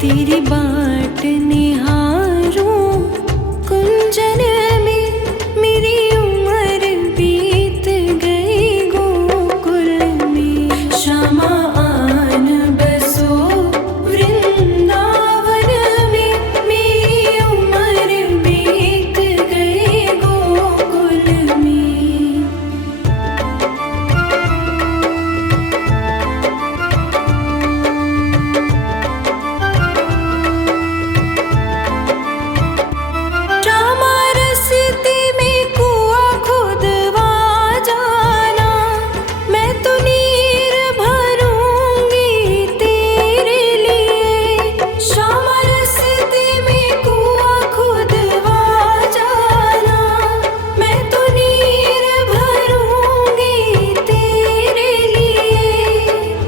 तेरी बाट निहारूं कुंजन में, मेरी उम्र बीत गई गोकुल में। श्यामा आन बसो वृंदावन में, मेरी उम्र बीत गई गोकुल में। श्यामा रस्ते में कुआं खुदवा जाना, मैं तो नीर भरूंगी तेरे लिए। श्यामा रस्ते में कुआं खुदवा जाना, मैं तो नीर भरूंगी तेरे लिए।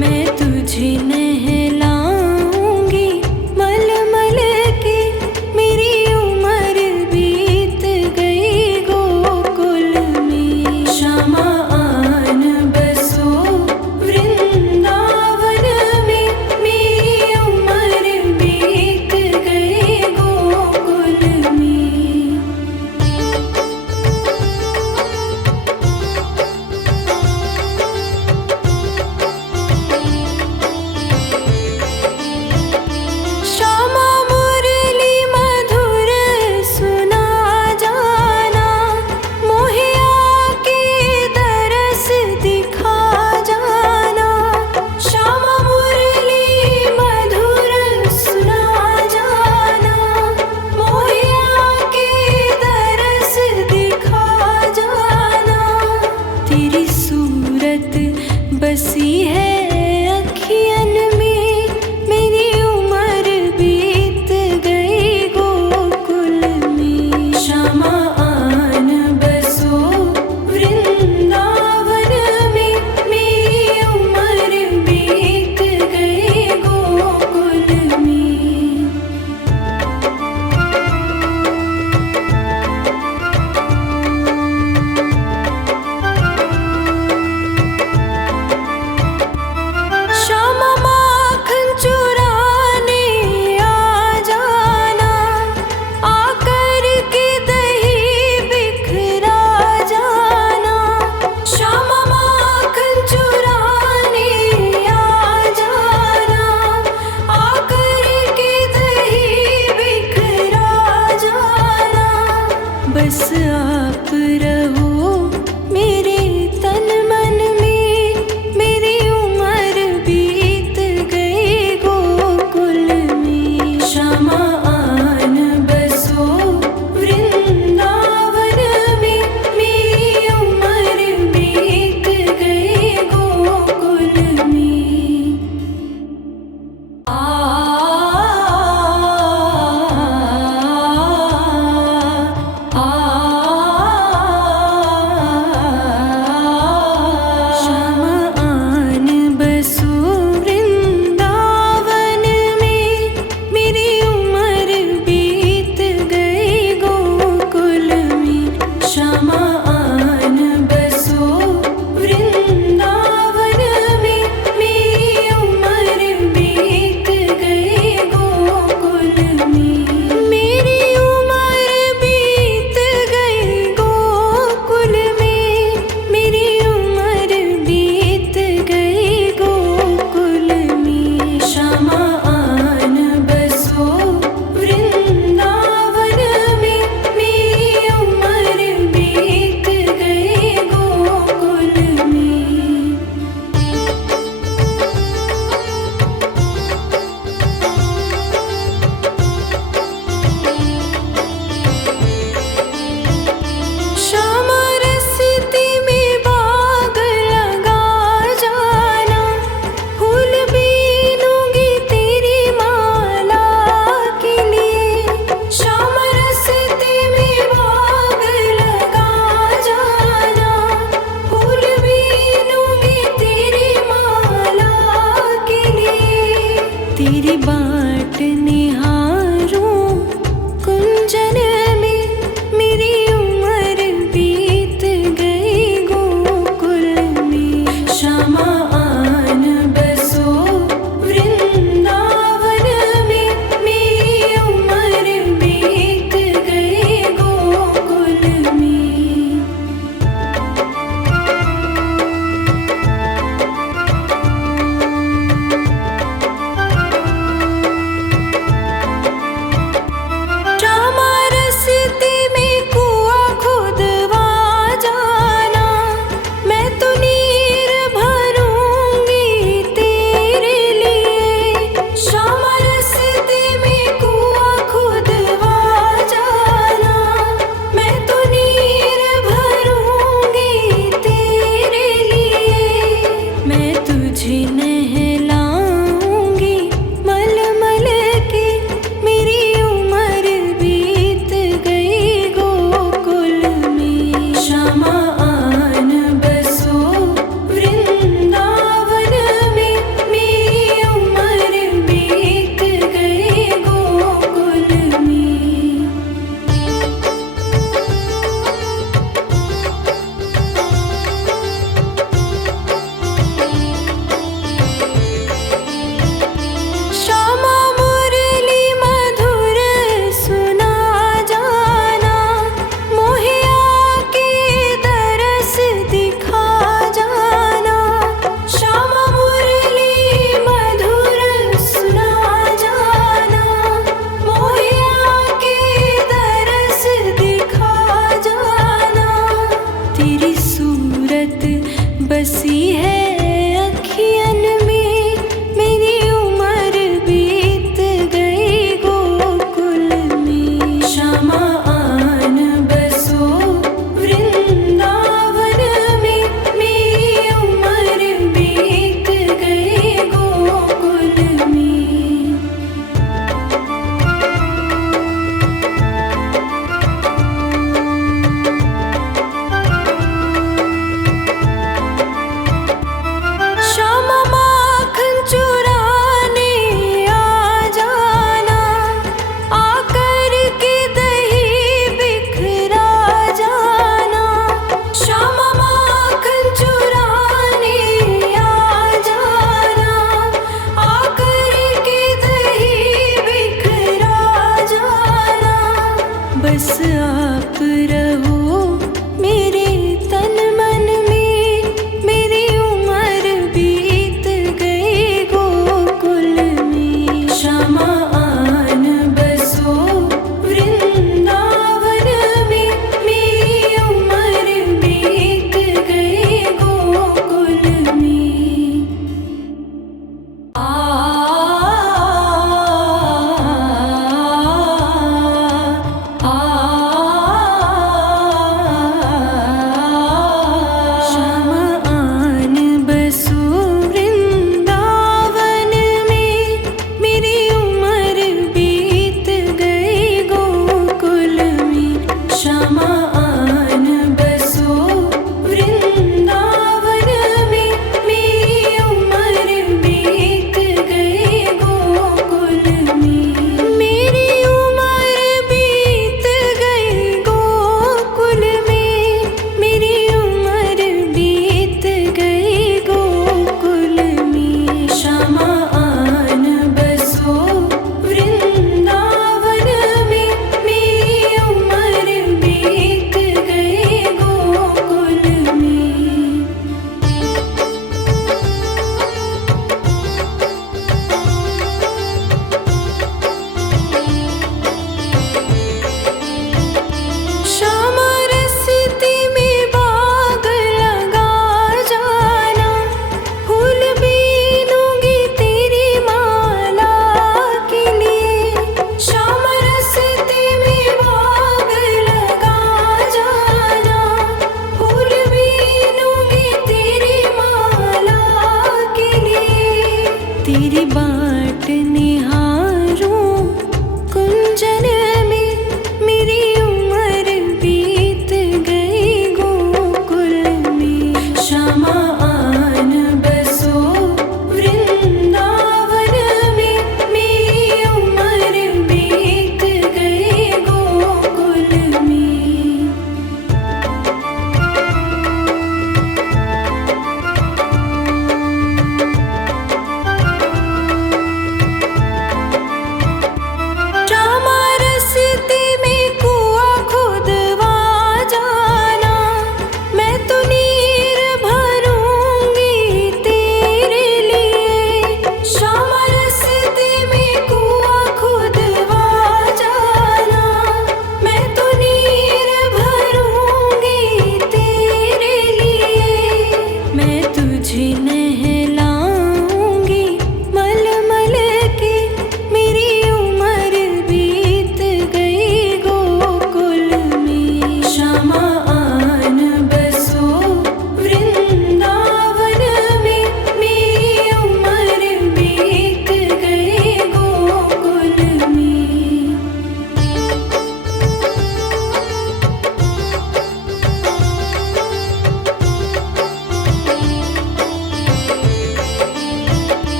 मैं तुझे नहलाऊंगी मल मल के, मेरी उम्र बीत गई गोकुल में। श्यामा आन बसो वृंदावन में, मेरी उम्र बीत गई गोकुल में। श्यामा मुरली मधुर सुना जाना, मोहे आके दरस दिखा जाना। श्यामा मुरली मधुर सुना जाना, मोहे आके दरस दिखा जाना। तेरी सूरत बसी है अखियन में, मेरी उम्र बीत गई गोकुल में। श्यामा आन बसो वृंदावन में, मेरी उम्र बीत गई गोकुल में। श्यामा माखन चुराने आ जाना, आकर के दही बिखरा जाना। श्यामा माखन चुराने आ जाना, आकर के दही बिखरा जाना। बस आप रहो मेरे तन मन में, मेरी उम्र बीत गई गोकुल में। श्यामा आन बसो वृंदावन में, मेरी उम्र बीत गई गोकुल में। श्यामा आन बसो वृंदावन में, मेरी उम्र बीत गई गोकुल में। श्यामा आन बसो वृंदावन में, मेरी उम्र बीत गई गोकुल में। मेरी उम्र बीत गई गोकुल में, मेरी उम्र बीत गई गोकुल में। श्यामा आन बसो वृंदावन में, मेरी उम्र बीत गई गोकुल में। श्यामा रस्ते में बाग लगा जाना, फूल बीनूंगी तेरी माला के लिए। श्यामा रस्ते में बाग लगा जाना, फूल बीनूंगी तेरी माला के लिए। तेरी बाट निहारूं कुंजन में, मेरी उम्र बीत गई गोकुल में। श्यामा आन बसो वृंदावन में,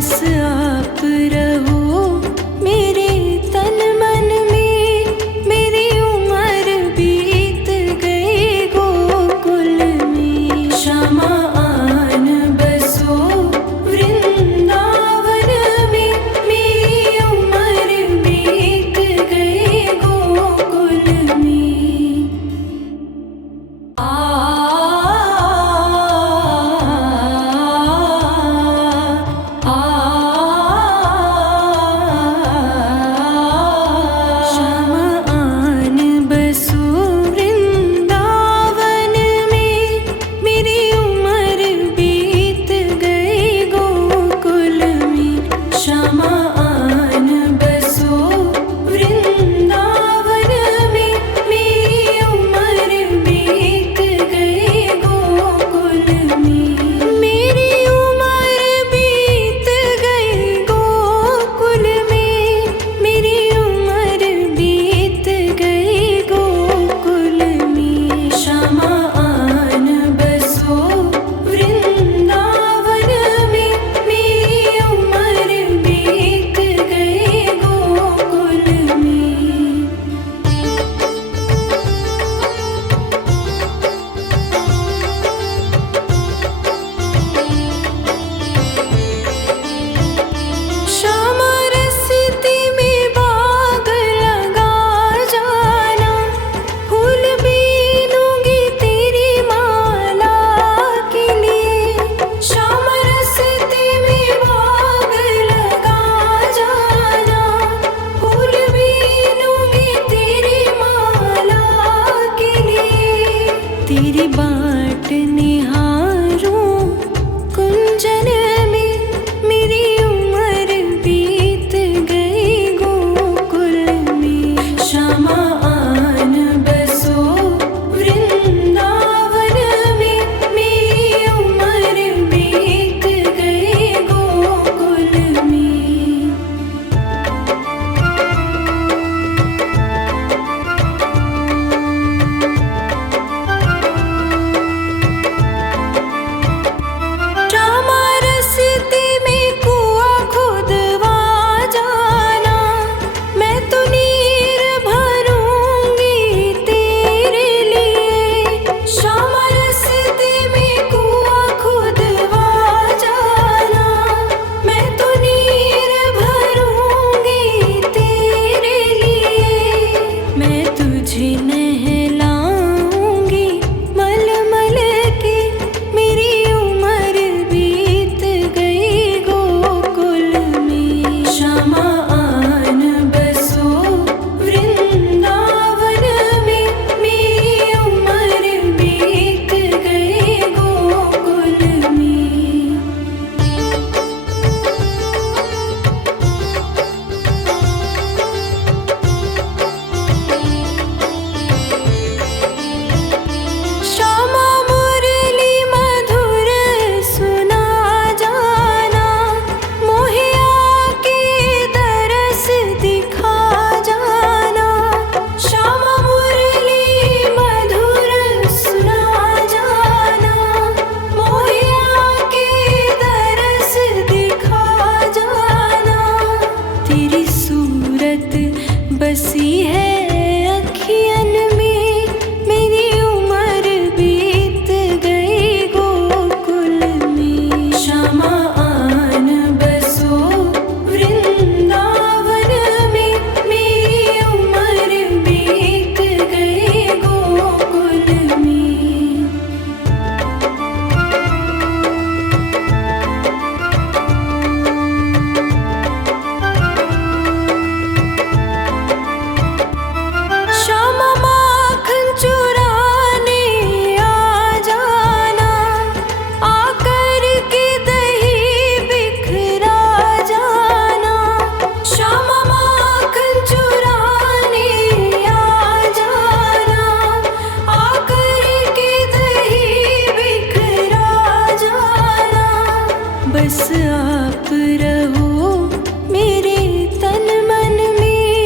बस आप रहो मेरे तन मन में। मेरी उम्र बीत गई गोकुल में। श्यामा आन बसो वृंदावन में। मेरी उम्र बीत गई गोकुल में। श्यामा आन बसो वृंदावन में। मेरी उम्र बीत गई गोकुल में। श्यामा आन बसो वृंदावन में। मेरी उम्र बीत गई गोकुल में। मेरी उम्र बीत गई गोकुल में। मेरी उम्र बीत गई गोकुल में। श्यामा आन बसो वृंदावन में। मेरी उम्र बीत गई गोकुल में। श्यामा रस्ते में बाग लगा जाना। फूल बीनूंगी तेरी माला के लिए। श्यामा रस्ते में बाग लगा जाना। फूल बीनूंगी तेरी माला के लिए। तेरी बाट निहारूं कुंजन में। मेरी उम्र बीत गई गोकुल में। श्यामा आन बसो वृंदावन में। मेरी उम्र बीत गई गोकुल में। श्यामा रस्ते में कुआं खुदवा जाना। मैं तो नीर भरूंगी तेरे लिए। श्यामा रस्ते में कुआं खुदवा जाना। मैं तो नीर भरूंगी तेरे लिए। मैं तुझे नहलाऊंगी मलमल के। मेरी उम्र बीत गई गोकुल में। श्यामा आन बसो वृंदावन में। मेरी उम्र बीत गई गोकुल में। श्यामा मुरली मधुर सुना जाना। मोहे आके दरस दिखा जाना। श्यामा मुरली मधुर सुना जाना। मोहे आके दरस दिखा जाना। तेरी सूरत बसी है अखियन में। मेरी उम्र बीत गई गोकुल में। श्यामा आन बसो वृंदावन में। मेरी उम्र बीत गई गोकुल में। श्यामा माखन चुराने आ जाना। आकर के दही बिखरा जाना। श्यामा माखन चुराने आ जाना। आकर के दही बिखरा जाना। बस आप रहो मेरे तन मन में।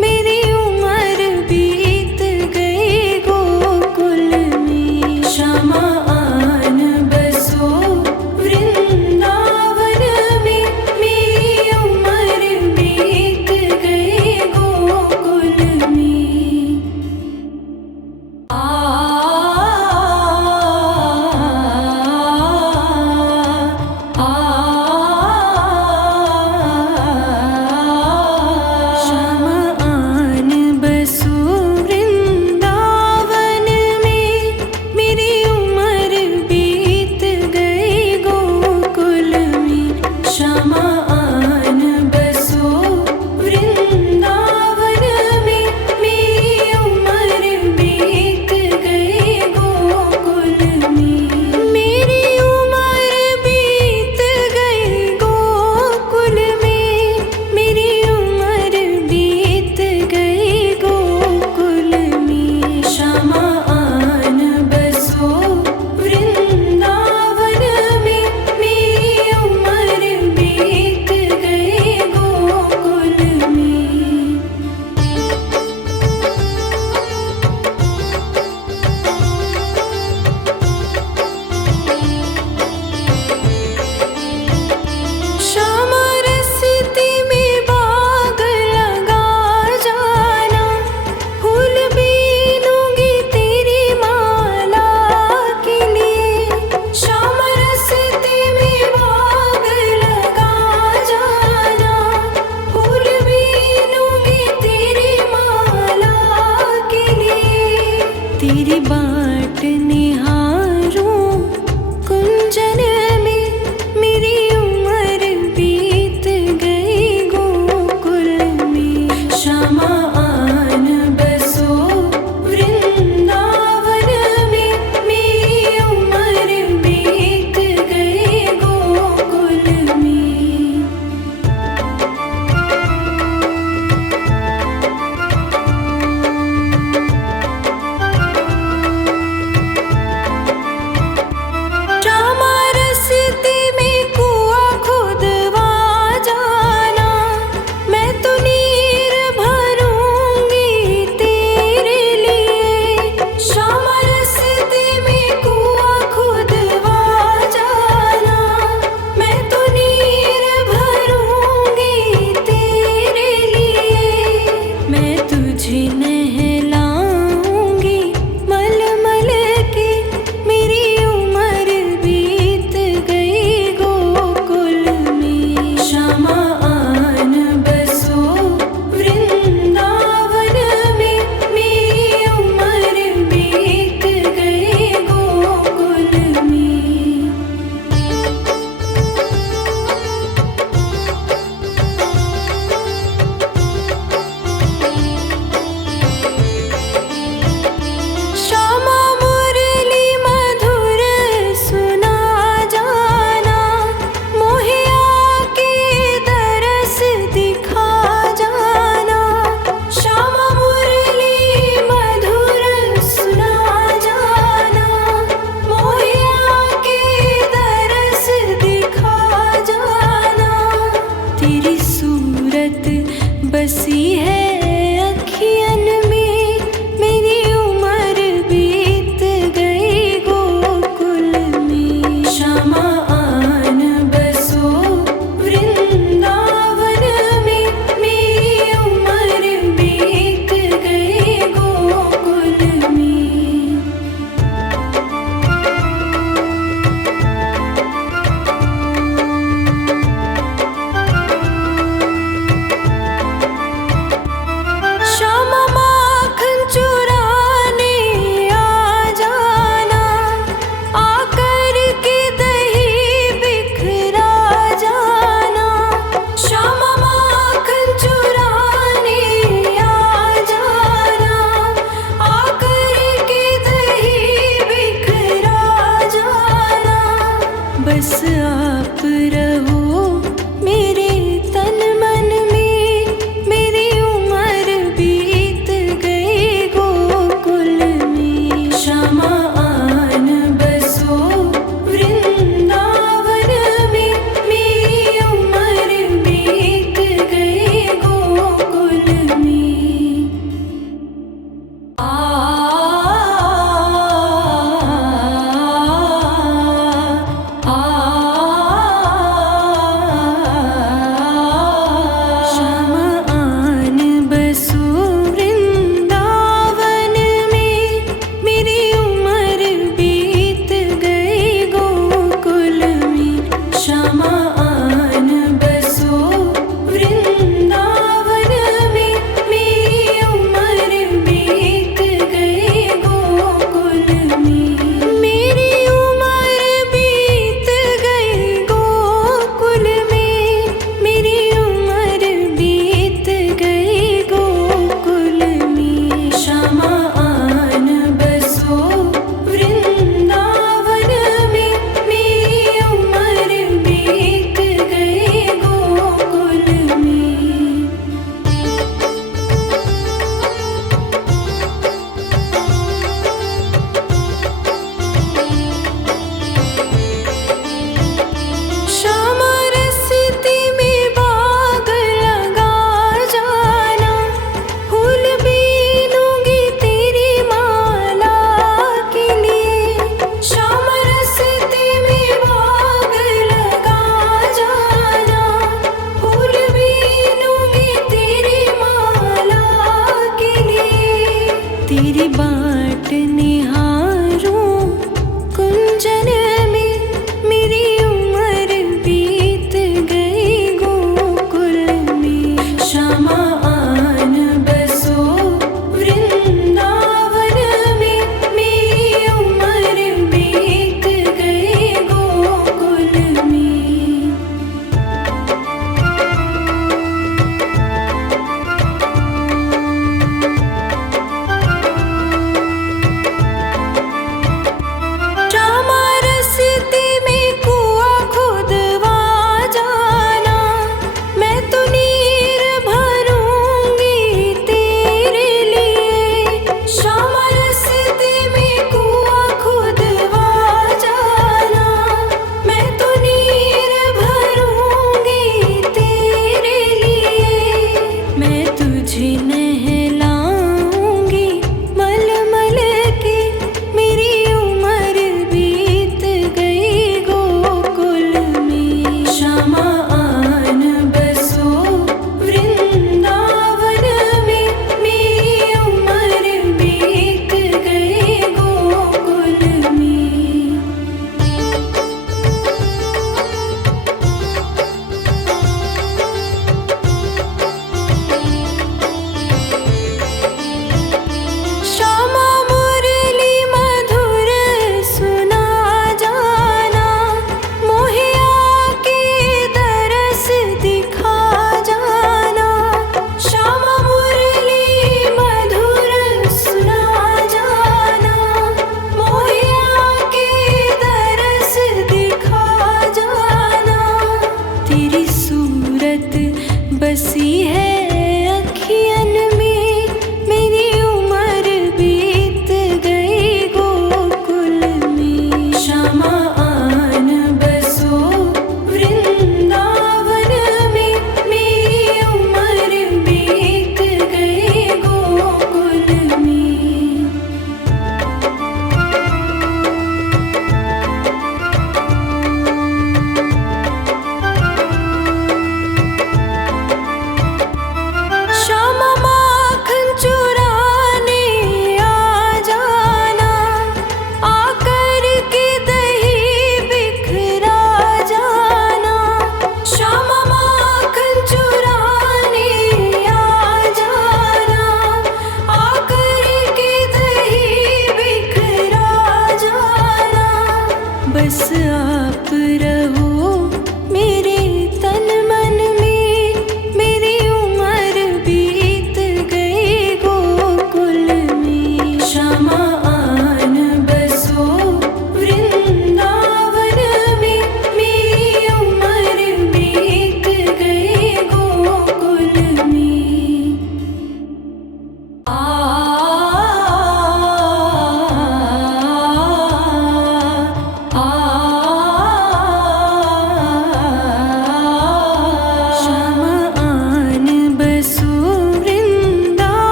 मेरी उम्र बीत गई गोकुल में। श्यामा आन बसो वृंदावन में। रहूं।